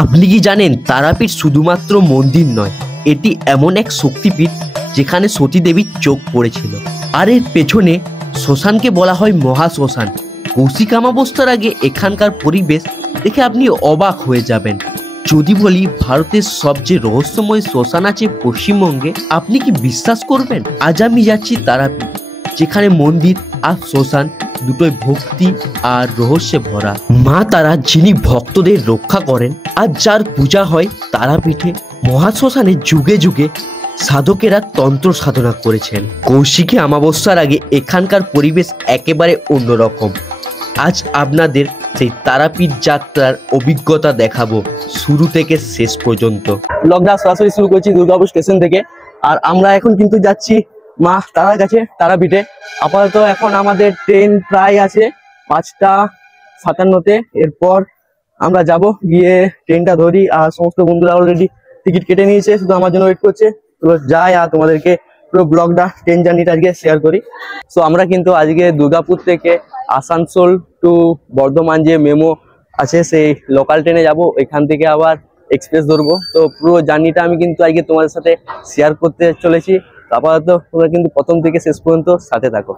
আপনি কি জানেন তারাপীঠ শুধুমাত্র মন্দির নয়, এটি এমন এক শক্তিপীঠ যেখানে সতী দেবীর চোখ পড়েছিল। আর এর পেছনে শ্মশানকে বলা হয় মহাশ্মশান। কৌশিক অমাবস্যার আগে এখানকার পরিবেশ দেখে আপনি অবাক হয়ে যাবেন। যদি বলি ভারতের সবচেয়ে রহস্যময় শ্মশান আছে পশ্চিমবঙ্গে, আপনি কি বিশ্বাস করবেন? আজ আমি যাচ্ছি তারাপীঠ, যেখানে মন্দির আর শ্মশান দুটোই ভক্তি আর রহস্যে ভরা। মা তারা যিনি ভক্তদের রক্ষা করেন আর যার পূজা হয় তারাপীঠে। মহাশ্মশানে যুগে যুগে সাধকেরা তন্ত্র সাধনা করেছেন। কৌশিকী অমাবস্যার আগে এখানকার পরিবেশ একেবারে অন্যরকম। আজ আপনাদের সেই তারাপীঠ যাত্রার অভিজ্ঞতা দেখাবো শুরু থেকে শেষ পর্যন্ত। ব্লগটা সরাসরি শুরু করছি দুর্গাপুর স্টেশন থেকে। আর আমরা এখন কিন্তু যাচ্ছি মা তারার কাছে, তারাপীঠে। আপাতত এখন আমাদের ট্রেন প্রায় আছে 5:57-তে। এরপর আমরা যাব, গিয়ে ট্রেনটা ধরি। আর সমস্ত বন্ধুরা অলরেডি টিকিট কেটে নিয়েছে, শুধু আমার জন্য ওয়েট করছে। তো যাই আর তোমাদেরকে পুরো ব্লগটা, ট্রেন জার্নিটা আজকে শেয়ার করি। সো আমরা কিন্তু আজকে দুর্গাপুর থেকে আসানসোল টু বর্ধমান যে মেমো আছে সেই লোকাল ট্রেনে যাব। এখান থেকে আবার এক্সপ্রেস ধরবো। তো পুরো জার্নিটা আমি কিন্তু আজকে তোমাদের সাথে শেয়ার করতে চলেছি। আপাতত তোমরা কিন্তু প্রথম থেকে শেষ পর্যন্ত সাথে থাকো।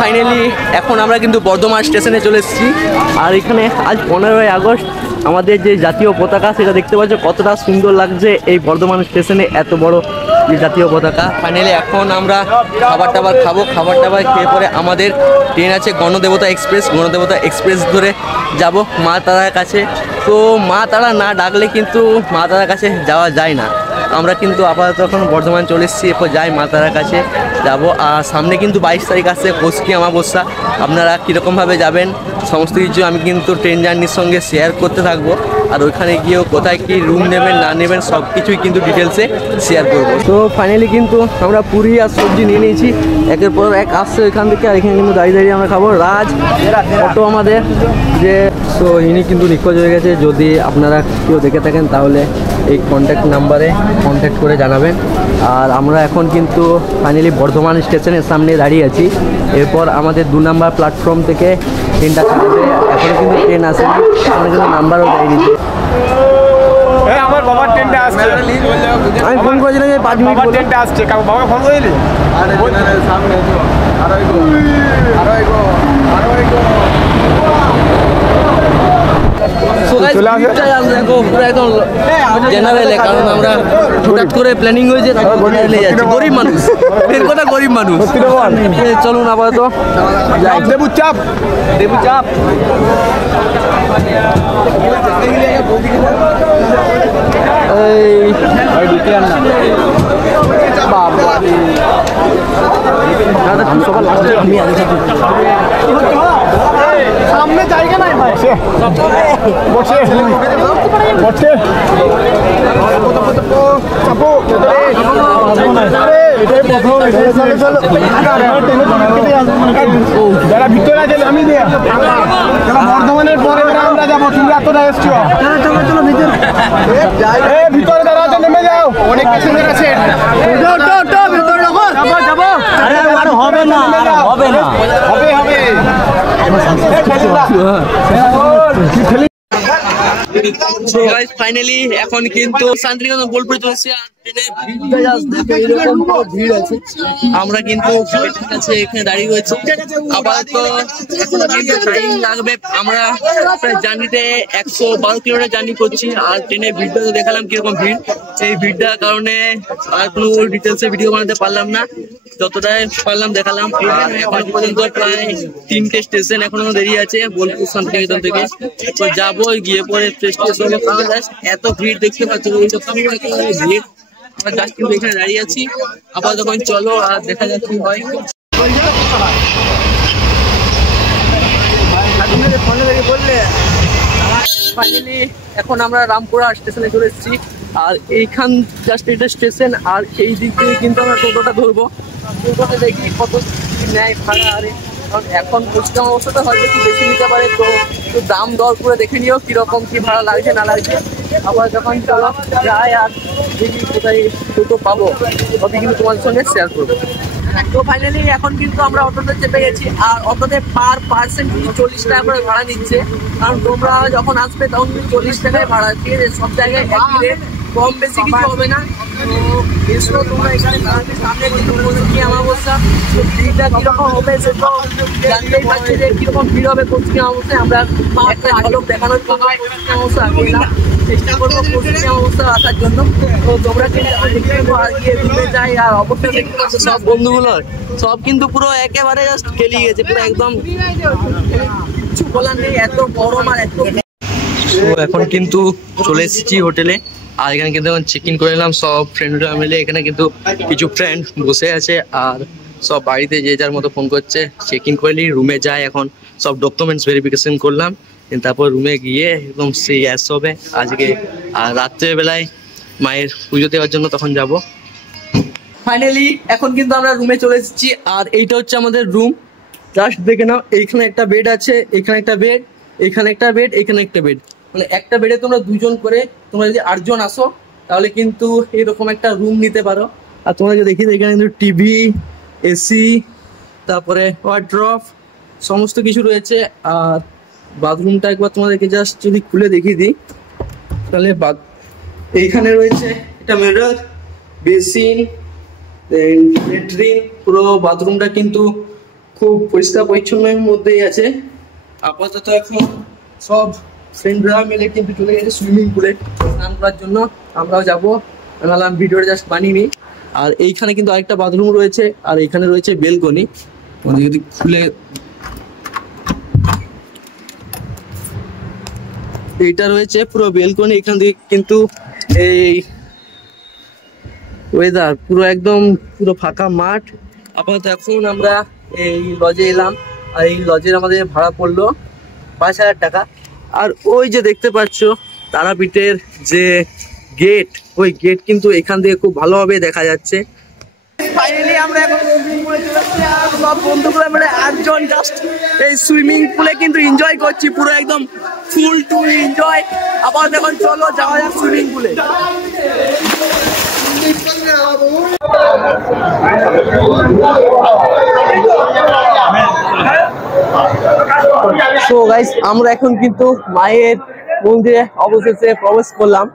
ফাইনালি এখন আমরা কিন্তু বর্ধমান স্টেশনে চলে এসেছি। আর এখানে আজ 15ই আগস্ট, আমাদের যে জাতীয় পতাকা সেটা দেখতে পাচ্ছ কতটা সুন্দর লাগছে এই বর্ধমান স্টেশনে, এত বড় যে জাতীয় পতাকা। ফাইনালি এখন আমরা খাবার টাবার খাবো। খাবার টাবার খেয়ে পরে আমাদের ট্রেন আছে গণদেবতা এক্সপ্রেস। গণদেবতা এক্সপ্রেস ধরে যাব মা তারার কাছে। তো মা তারা না ডাকলে কিন্তু মা তারার কাছে যাওয়া যায় না। আমরা কিন্তু আপাতত এখন বর্ধমান চলে এসেছি, এরপর যাই মা তারার কাছে যাব। আর সামনে কিন্তু 22 তারিখ আসছে কৌশিকী অমাবস্যা। আপনারা কীরকমভাবে যাবেন সমস্ত কিছু আমি কিন্তু ট্রেন জার্নির সঙ্গে শেয়ার করতে থাকবো। আর ওইখানে গিয়েও কোথায় কী রুম নেবেন না নেবেন সব কিছুই কিন্তু ডিটেলসে শেয়ার করবো। তো ফাইনালি কিন্তু আমরা পুরি আর সবজি নিয়ে নিয়েছি, একের পর এক আসছে ওইখান থেকে। আর এখানে কিন্তু দাঁড়িয়ে দাঁড়িয়ে আমরা খাবো। রাজ অটো আমাদের যে, তো ইনি কিন্তু নিখোঁজ হয়ে গেছে। যদি আপনারা কেউ দেখে থাকেন তাহলে এই কন্ট্যাক্ট নাম্বারে কন্ট্যাক্ট করে জানাবেন। আর আমরা এখন কিন্তু ফাইনালি বর্ধমান স্টেশনের সামনে দাঁড়িয়ে আছি। এরপর আমাদের 2 নম্বর প্ল্যাটফর্ম থেকে ট্রেনটা ছাড়বে। এখনও কিন্তু ট্রেন আসেনি, এখনো কিন্তু নাম্বারও দেয় দিচ্ছে। আমার বাবার ট্রেনটা আসছে, আমি ফোন করেছিলাম যে 5 মিনিট ট্রেনটা আসছে। বাবাকে ফোন করেছিলি? সামনে জেনারেলে, কারণ আমরা হঠাৎ করে প্ল্যানিং হয়েছে, গরিব মানুষ এর কথা, গরিব মানুষ। চলুন আপাতত দেবু চাপ, দেবু চাপ। সামনে জায়গা নাই ভাই, বসে বসে চাপো। যারা ভিতরে আছে নামি দিয়ে, বর্ধমানের পরে আমরা যাবো। তুমি এতটা এসছো, ভিতরে যারা আছে নেমে যাও, অনেক প্যাসেঞ্জার আছে। হবে না, হবে না, হবে হবে। ফাইনালি এখন কিন্তু শান্তিনিকেতন বোলপুরে চলছে। আমরা কিন্তু এখানে দাঁড়িয়ে রয়েছি। আপাতত টাইম লাগবে। আমরা জার্নিতে 112 কিলোমিটার জার্নি করছি। আর ট্রেনের ভিড়টা তো দেখালাম কিরকম ভিড়। এই ভিড়টার কারণে আর কোনো ডিটেলসে ভিডিও বানাতে পারলাম না, যতটাই পারলাম দেখালাম। এখন পর্যন্ত প্রায় 3টে স্টেশন এখনো দেরি আছে বোলপুর শান্তিনিকেতন থেকে। তো যাবো, গিয়ে পরে স্টেশনে এত ভিড় দেখতে পাচ্ছি, ভিড় আমরা জাস্ট কিন্তু এখানে দাঁড়িয়ে আছি। আবার যখন চলো আর দেখা যাক কি হয়। ফাইনালি এখন আমরা রামপুরা স্টেশনে চলে এসেছি। আর এইখান জাস্ট এটা স্টেশন। আর এই দিক থেকে কিন্তু আমরা টোটোটা ধরবো। টোটোতে দেখি কত নেয় ভাড়া। আরে কারণ এখন ফুচকা অবস্থাটা হয়তো একটু বেশি নিতে পারে, তো একটু দাম দর করে দেখে নিও কীরকম কী ভাড়া লাগছে না লাগছে। আবার যখন চলো যাই আর দেখি কোথায় টোটো পাবো তবে কিন্তু তোমাদের সঙ্গে শেয়ার করবো। তো ফাইনালি এখন কিন্তু আমরা অটোতে চেপে গেছি, আর অটোতে পার পার্সেন্ট 40 টাকা করে ভাড়া নিচ্ছে। কারণ তোমরা যখন আসবে তখন 40 টাকায় ভাড়া, ঠিক আছে? সব জায়গায় একই রেট, কম বেশি কিছু হবে না। তো এসো তোমরা এখানে, সামনে কিন্তু কৌশিকী অমাবস্যা, তো ভিড়টা কীরকম হবে সেটা জানতেই পারছি যে কীরকম ভিড় হবে কৌশিকী অমাবস্যায়। আমরা একটা ঝলক দেখানোর জন্য কৌশিকী অমাবস্যা এলাম, চেষ্টা করবো কৌশিকী অমাবস্যা আসার জন্য। তো তোমরা কিন্তু গিয়ে ঘুরে যাই, আর অবশ্যই দেখতে পাচ্ছ সব বন্ধুগুলোর সব কিন্তু পুরো একেবারে জাস্ট গেলিয়ে গেছে, পুরো একদম কিছু বলার নেই, এত গরম আর এত। তো এখন কিন্তু চলে এসেছি হোটেলে, আর এখানে কিন্তু এখন চেক ইন করে নিলাম সব ফ্রেন্ডরা মিলে। এখানে কিন্তু কিছু ফ্রেন্ড বসে আছে, আর সব বাড়িতে যে যার মতো ফোন করছে। চেক ইন করে নিই, রুমে যাই, এখন সব ডকুমেন্টস ভেরিফিকেশন করলাম, তারপর রুমে গিয়ে একদম সেই অ্যাস হবে আজকে। আর রাত্রেবেলায় মায়ের পুজো দেওয়ার জন্য তখন যাব। ফাইনালি এখন কিন্তু আমরা রুমে চলে এসেছি, আর এইটা হচ্ছে আমাদের রুম। জাস্ট দেখে নাও, এইখানে একটা বেড আছে, এখানে একটা বেড, এখানে একটা বেড, এখানে একটা বেড, মানে একটা বেডে তোমরা দুজন করে, তোমরা যদি 8 জন আসো তাহলে কিন্তু এরকম একটা রুম নিতে পারো। আর তোমরা যদি দেখি এখানে কিন্তু টিভি, এসি, তারপরে ওয়ার্ড্রপ সমস্ত কিছু রয়েছে। আর বাথরুমটা একবার তোমাদেরকে জাস্ট যদি খুলে দেখিয়ে দিই তাহলে এইখানে রয়েছে একটা মিরর, বেসিন, ল্যাট্রিন, পুরো বাথরুমটা কিন্তু খুব পরিষ্কার পরিচ্ছন্নের মধ্যেই আছে। আপাতত এখন সব ফ্রেন্ডরা মিলে কিন্তু চলে গেছে সুইমিং পুলে স্নান করার জন্য, আমরাও যাবো। নাহলে ভিডিওটা জাস্ট বানিয়ে নিই। আর এইখানে কিন্তু আরেকটা বাথরুম রয়েছে, আর এইখানে রয়েছে বেলকনি। যদি খুলে, এইটা রয়েছে পুরো বেলকনি। এখান থেকে কিন্তু এই ওয়েদার পুরো একদম পুরো ফাঁকা মাঠ। আপাতত এখন আমরা এই লজে এলাম, আর এই লজের আমাদের ভাড়া পড়লো 5,000 টাকা। আর ওই যে দেখতে পাচ্ছ তারাপীঠের যে গেট, ওই গেট কিন্তু এখান থেকে খুব ভালোভাবে দেখা যাচ্ছে। ফাইনালি আমরা এখন সুইমিং পুলে চলে যাচ্ছি, আর সব বন্ধুগুলো মিলে 8 জন জাস্ট এই সুইমিং পুলে কিন্তু এনজয় করছি, পুরো একদম ফুল টু এনজয়। আবার এখন চলো যাওয়া যাক সুইমিং পুলে। তো গাইস আমরা এখন কিন্তু মায়ের মন্দিরে অবশেষে প্রবেশ করলাম,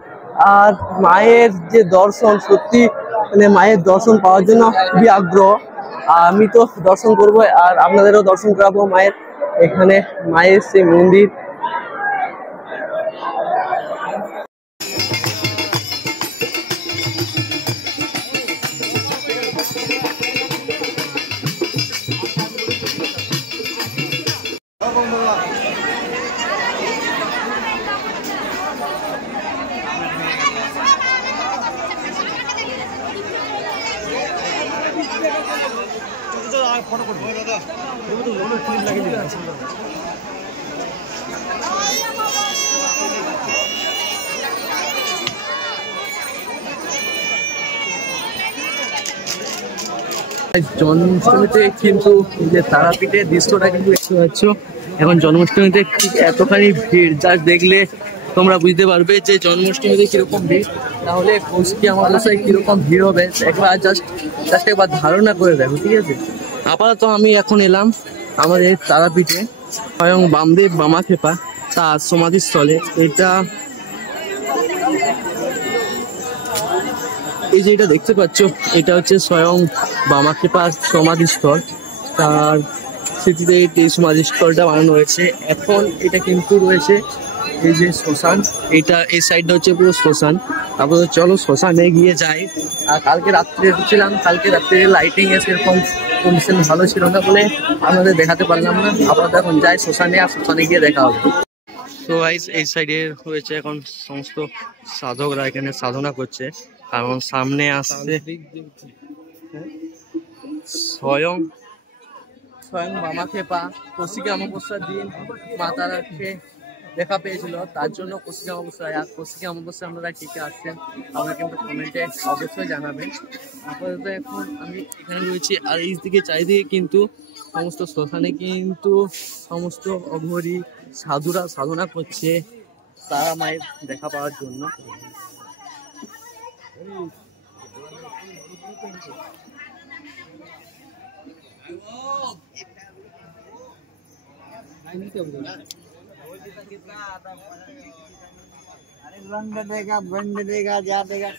আর মায়ের যে দর্শন, সত্যি মানে মায়ের দর্শন পাওয়ার জন্য খুবই আগ্রহ। আমি তো দর্শন করবো, আর আপনাদেরও দর্শন করাবো মায়ের। এখানে মায়ের সেই মন্দির। জন্মাষ্টমীতে কিন্তু যে তারাপীঠের দৃশ্যটা কিন্তু দেখতে পাচ্ছ। এখন জন্মাষ্টমীতে ঠিক এতখানি ভিড়, জাস্ট দেখলে তোমরা বুঝতে পারবে যে জন্মাষ্টমীতে কিরকম ভিড়। তাহলে কৌশিকী অমাবস্যায় কিরকম ভিড় হবে একবার জাস্ট একবার ধারণা করে দেখো, ঠিক আছে? আপাতত আমি এখন এলাম আমাদের তারাপীঠে, স্বয়ং বামদেব বামাখ্যাপা তার সমাধিস্থলে। এটা এই যে এটা দেখতে পাচ্ছ, এটা হচ্ছে স্বয়ং বামাখ্যাপার সমাধিস্থল। তার স্মৃতিতে এই সমাধিস্থলটা বানানো হয়েছে। এখন এটা কিন্তু রয়েছে এই যে শ্মশান, এটা এই সাইডটা হচ্ছে পুরো শ্মশান। তারপরে চলো শ্মশানে গিয়ে যাই। আর কালকে রাত্রে ছিলাম, কালকে রাত্রে লাইটিং এ সেরকম কন্ডিশন ভালো ছিল না বলে আমাদের দেখাতে পারলাম না। আপাতত এখন যাই শ্মশানে, আর শ্মশানে গিয়ে দেখা হবে। তো গাইস এই সাইডে রয়েছে এখন সমস্ত সাধকরা এখানে সাধনা করছে, কারণ সামনে আসছে স্বয়ং বামাখ্যাপা। কৌশিকী অমাবস্যার দিন মা তারাকে দেখা পেয়েছিল, তার জন্য কৌশিকী অমাবস্যায়। আর কৌশিকী অমাবস্যায় আপনারা কে কে আসছেন আপনারা কিন্তু কমেন্টে অবশ্যই জানাবেন। আপাতত এখন আমি এখানে রয়েছি, আর এই দিকে চারিদিকে কিন্তু সমস্ত শ্মশানে কিন্তু সমস্ত অঘরী সাধুরা সাধনা করছে তারা মায়ের দেখা পাওয়ার জন্য। लंड देगा बंड देगा जा देगा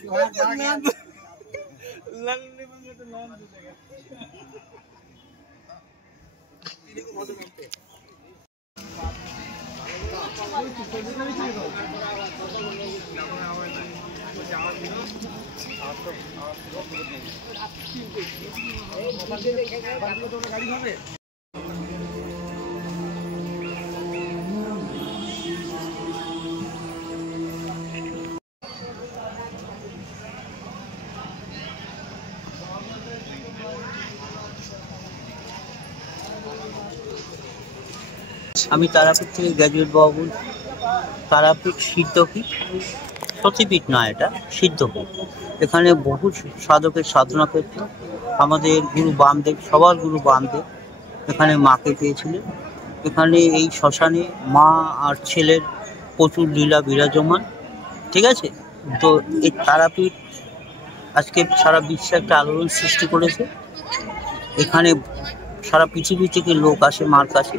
আমি তারাপীঠ থেকে গ্র্যাজুয়েট বাবু। তারাপীঠ সিদ্ধপীঠ, সতীপীঠ নয়, এটা সিদ্ধপীঠ। এখানে বহু সাধকের সাধনা ক্ষেত্র। আমাদের গুরু বামদেব, সবার গুরু বামদেব এখানে মাকে পেয়েছিলেন। এখানে এই শ্মশানে মা আর ছেলের প্রচুর লীলা বিরাজমান। ঠিক আছে, তো এই তারাপীঠ আজকে সারা বিশ্বে একটা আলোড়ন সৃষ্টি করেছে। এখানে সারা পৃথিবী থেকে লোক আসে মার কাছে,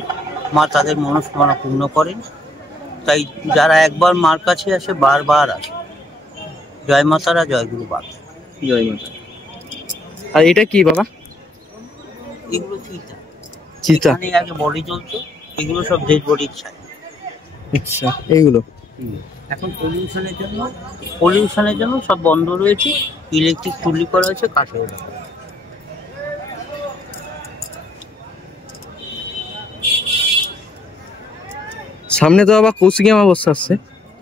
মা তাদের মনস্কামনা পূর্ণ করেন। তাই যারা একবার মার কাছে আসে বারবার আসে। জয় মাতারা, জয় গুরু বামদেব। জয় মাতা। আর এটা কি বাবা? এগুলো চিতা। চিতা। এখানে আগে বডি জ্বলতো, এগুলো সব ডেড বডির ছাই। আচ্ছা, এইগুলো এখন পলিউশনের জন্য সব বন্ধ রয়েছে। ইলেকট্রিক চুল্লি করা হয়েছে, কাঠে ওঠা। সামনে তো আবার কৌশিকী অমাবস্যা আসছে।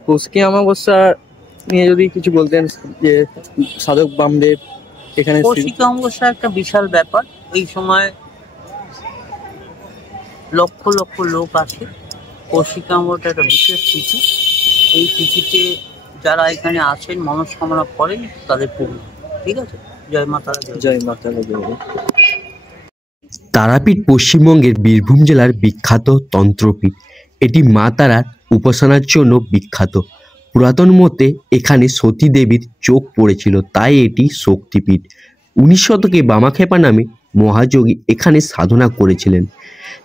কৌশিকী অমাবস্যা নিয়ে যদি কিছু বলতেন, যে সাধক বামদেব এখানে কৌশিকী অমাবস্যা একটা বিশাল ব্যাপার। এই সময় লক্ষ লক্ষ লোক আসে। কৌশিকী অমাবস্যা একটা বিশেষ তিথি। এই তিথিতে যারা এখানে আসেন মনস্কামনা করেন তাদের পূর্ণ। ঠিক আছে, জয় মাতারা, জয় মাতা। তারাপীঠ পশ্চিমবঙ্গের বীরভূম জেলার বিখ্যাত তন্ত্রপীঠ। এটি মা তারার উপাসনার জন্য বিখ্যাত। পুরাতন মতে এখানে সতী দেবীর চোখ পড়েছিল, তাই এটি শক্তিপীঠ। 19 শতকে বামাখ্যাপা নামে মহাযোগী এখানে সাধনা করেছিলেন।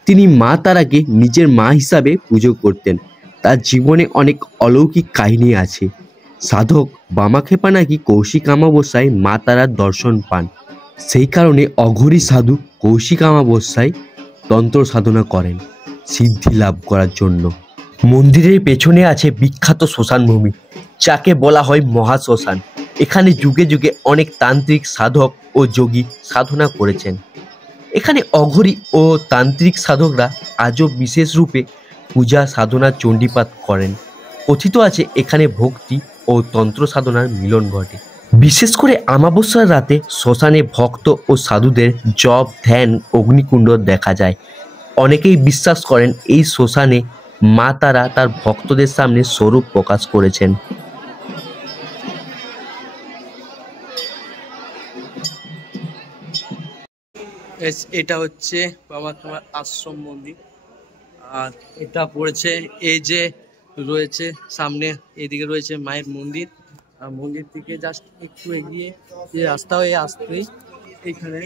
তিনি মা তারাকে নিজের মা হিসাবে পুজো করতেন। তার জীবনে অনেক অলৌকিক কাহিনী আছে। সাধক বামাখ্যাপা নাকি কৌশিক অমাবস্যায় মা তারার দর্শন পান। সেই কারণে অঘরী সাধু কৌশিক অমাবস্যায় তন্ত্র সাধনা করেন সিদ্ধি লাভ করার জন্য। মন্দিরের পেছনে আছে বিখ্যাত শ্মশানভূমি, যাকে বলা হয় মহাশ্মশান। এখানে যুগে যুগে অনেক তান্ত্রিক সাধক ও যোগী সাধনা করেছেন। এখানে অঘরী ও তান্ত্রিক সাধকরা আজও বিশেষ রূপে পূজা সাধনা চণ্ডীপাঠ করেন। কথিত আছে এখানে ভক্তি ও তন্ত্র সাধনার মিলন ঘটে। বিশেষ করে অমাবস্যার রাতে শ্মশানে ভক্ত ও সাধুদের জপ, ধ্যান, অগ্নিকুণ্ড দেখা যায়। অনেকেই বিশ্বাস করেন এই শ্মশানে মা তারা তার ভক্তদের সামনে স্বরূপ প্রকাশ করেছেন। এটা হচ্ছে বাবা তোমার আশ্রম মন্দির। আর এটা পড়েছে এই যে রয়েছে সামনে, এইদিকে রয়েছে মায়ের মন্দির। আর মন্দির থেকে জাস্ট একটু এগিয়ে যে রাস্তা হয়ে আসতেই এইখানে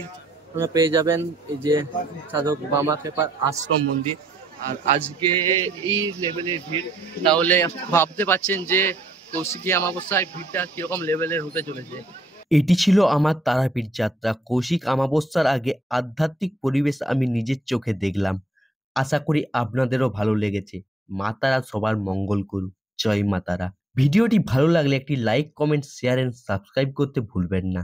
আপনারা পেয়ে যাবেন এই যে সাধক বামাখ্যাপার আশ্রম মন্দির। আর আজকে এই লেভেলের ভিড়, তাহলে ভাবতে পারছেন যে কৌশিকী অমাবস্যায় ভিড়টা কিরকম লেভেলের হতে চলেছে। এটি ছিল আমার তারাপীঠ যাত্রা। কৌশিক অমাবস্যার আগে আধ্যাত্মিক পরিবেশ আমি নিজের চোখে দেখলাম। আশা করি আপনাদেরও ভালো লেগেছে। মা তারা সবার মঙ্গল করুক। জয় মা তারা। ভিডিওটি ভালো লাগলে একটি like, comment, share and subscribe করতে ভুলবেন না।